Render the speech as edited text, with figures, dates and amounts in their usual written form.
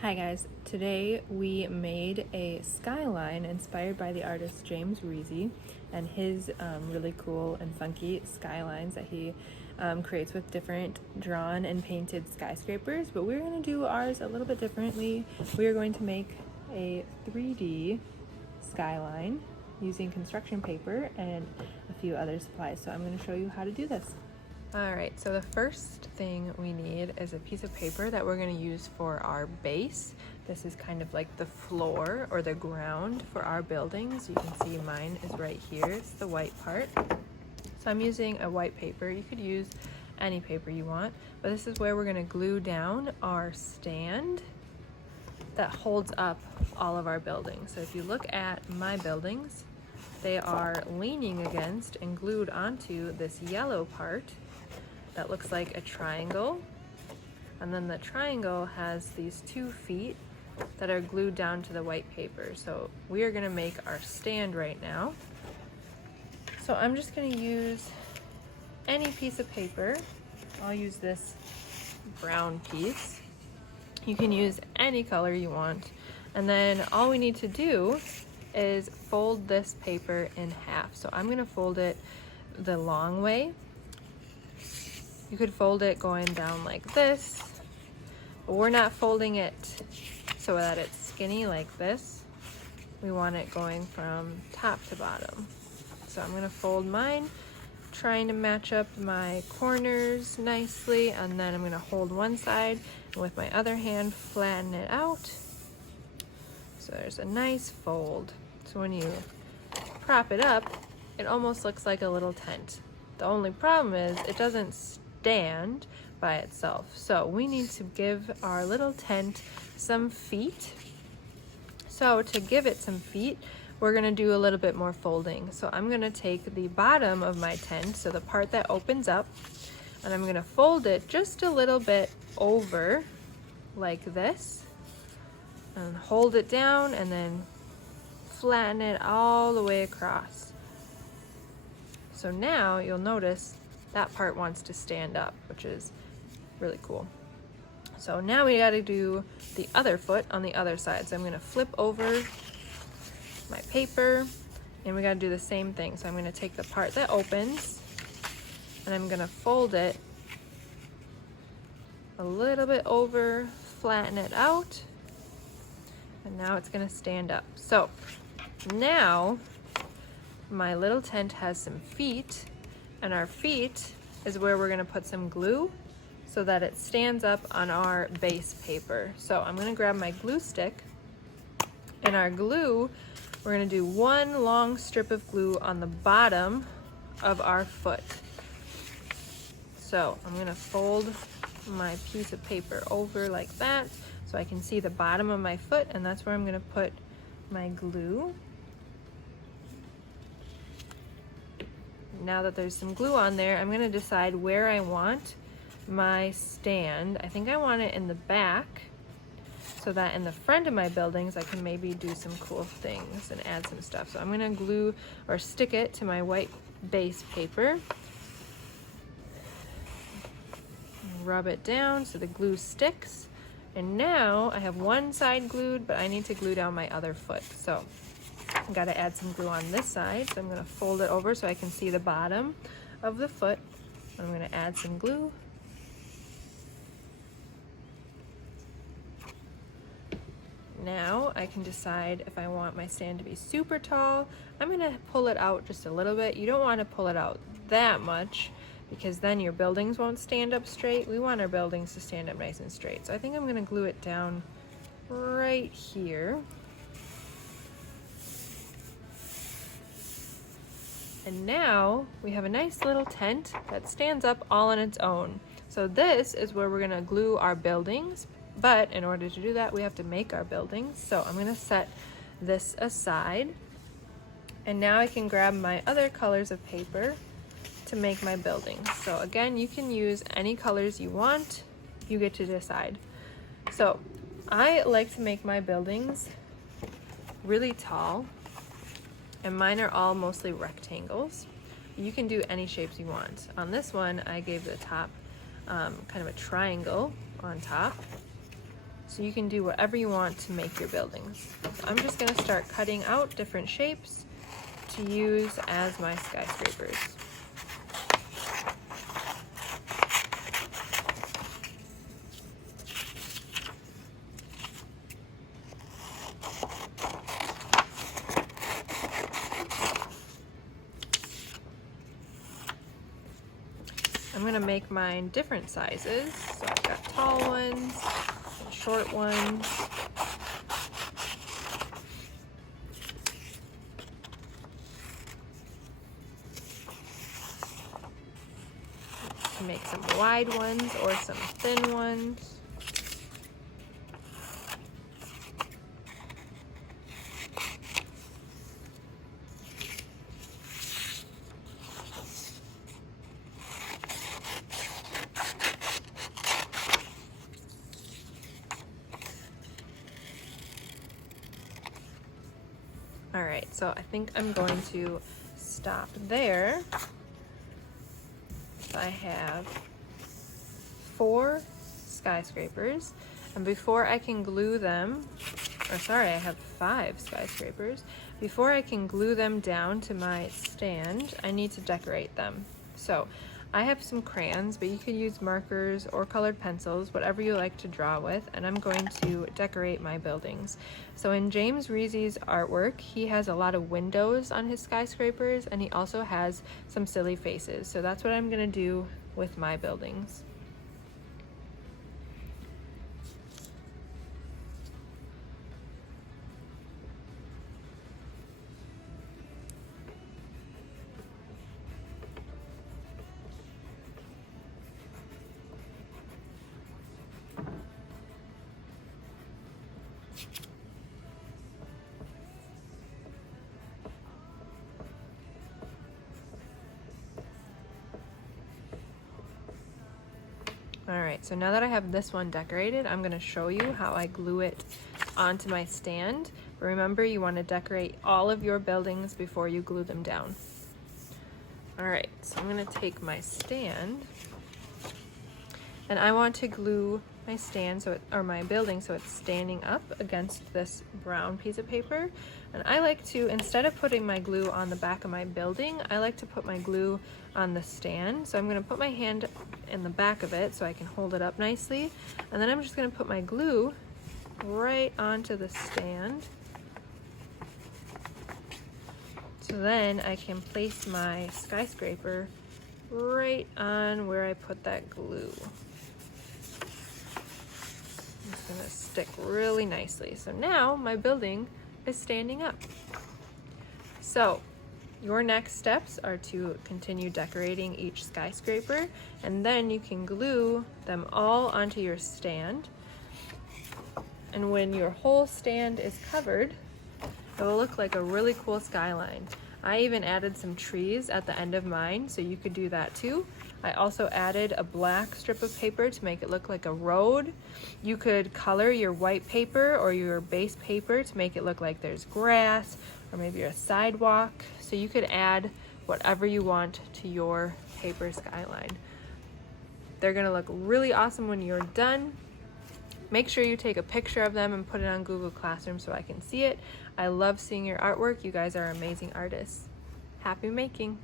Hi guys, today we made a skyline inspired by the artist James Reezy and his really cool and funky skylines that he creates with different drawn and painted skyscrapers, but we're going to do ours a little bit differently. We are going to make a 3D skyline using construction paper and a few other supplies, so I'm going to show you how to do this. Alright, so the first thing we need is a piece of paper that we're going to use for our base. This is kind of like the floor or the ground for our buildings. You can see mine is right here. It's the white part. So I'm using a white paper. You could use any paper you want, but this is where we're going to glue down our stand that holds up all of our buildings. So if you look at my buildings, they are leaning against and glued onto this yellow part that looks like a triangle, and then the triangle has these 2 feet that are glued down to the white paper. So we are going to make our stand right now. So I'm just going to use any piece of paper. I'll use this brown piece. You can use any color you want, and then all we need to do is fold this paper in half. So I'm going to fold it the long way. You could fold it going down like this, but we're not folding it so that it's skinny like this. We want it going from top to bottom. So I'm going to fold mine, trying to match up my corners nicely, and then I'm going to hold one side and with my other hand flatten it out. So there's a nice fold. So when you prop it up, it almost looks like a little tent. The only problem is it doesn't stand by itself. So we need to give our little tent some feet. So to give it some feet, we're going to do a little bit more folding. So I'm going to take the bottom of my tent, so the part that opens up, and I'm going to fold it just a little bit over like this, and hold it down, and then flatten it all the way across. So now you'll notice that part wants to stand up, which is really cool. So now we got to do the other foot on the other side. So I'm going to flip over my paper, and we got to do the same thing. So I'm going to take the part that opens, and I'm going to fold it a little bit over, flatten it out, and now it's going to stand up. So now my little tent has some feet, and our feet is where we're going to put some glue so that it stands up on our base paper. So I'm going to grab my glue stick, and our glue, we're going to do one long strip of glue on the bottom of our foot. So I'm going to fold my piece of paper over like that so I can see the bottom of my foot, and that's where I'm going to put my glue. Now that there's some glue on there, I'm going to decide where I want my stand. I think I want it in the back, so that in the front of my buildings I can maybe do some cool things and add some stuff. So I'm going to glue or stick it to my white base paper. Rub it down so the glue sticks. And now I have one side glued, but I need to glue down my other foot. So I've got to add some glue on this side. So I'm going to fold it over so I can see the bottom of the foot. I'm going to add some glue. Now I can decide if I want my stand to be super tall. I'm going to pull it out just a little bit. You don't want to pull it out that much, because then your buildings won't stand up straight. We want our buildings to stand up nice and straight. So I think I'm going to glue it down right here. And now we have a nice little tent that stands up all on its own. So this is where we're going to glue our buildings. But in order to do that, we have to make our buildings. So I'm going to set this aside. And now I can grab my other colors of paper to make my buildings. So again, you can use any colors you want. You get to decide. So I like to make my buildings really tall, and mine are all mostly rectangles. You can do any shapes you want. On this one, I gave the top kind of a triangle on top. So you can do whatever you want to make your buildings. So I'm just gonna start cutting out different shapes to use as my skyscrapers. I'm gonna make mine different sizes. So I've got tall ones, and short ones. Make some wide ones or some thin ones. All right, so I think I'm going to stop there. So I have 4 skyscrapers, and before I can glue them, or sorry, I have 5 skyscrapers. Before I can glue them down to my stand, I need to decorate them. So I have some crayons, but you could use markers or colored pencils, whatever you like to draw with, and I'm going to decorate my buildings. So in James Reese's artwork, he has a lot of windows on his skyscrapers, and he also has some silly faces. So that's what I'm gonna do with my buildings. All right, so now that I have this one decorated, I'm gonna show you how I glue it onto my stand. But remember, you wanna decorate all of your buildings before you glue them down. All right, so I'm gonna take my stand, and I want to glue my stand, or my building, so it's standing up against this brown piece of paper. And I like to, instead of putting my glue on the back of my building, I like to put my glue on the stand. So I'm gonna put my hand in the back of it so I can hold it up nicely. And then I'm just gonna put my glue right onto the stand. So then I can place my skyscraper right on where I put that glue. It's gonna stick really nicely. So now my building is standing up. So your next steps are to continue decorating each skyscraper, and then you can glue them all onto your stand. And when your whole stand is covered, it will look like a really cool skyline. I even added some trees at the end of mine, so you could do that too. I also added a black strip of paper to make it look like a road. You could color your white paper or your base paper to make it look like there's grass or maybe a sidewalk. So you could add whatever you want to your paper skyline. They're gonna look really awesome when you're done. Make sure you take a picture of them and put it on Google Classroom so I can see it. I love seeing your artwork. You guys are amazing artists. Happy making!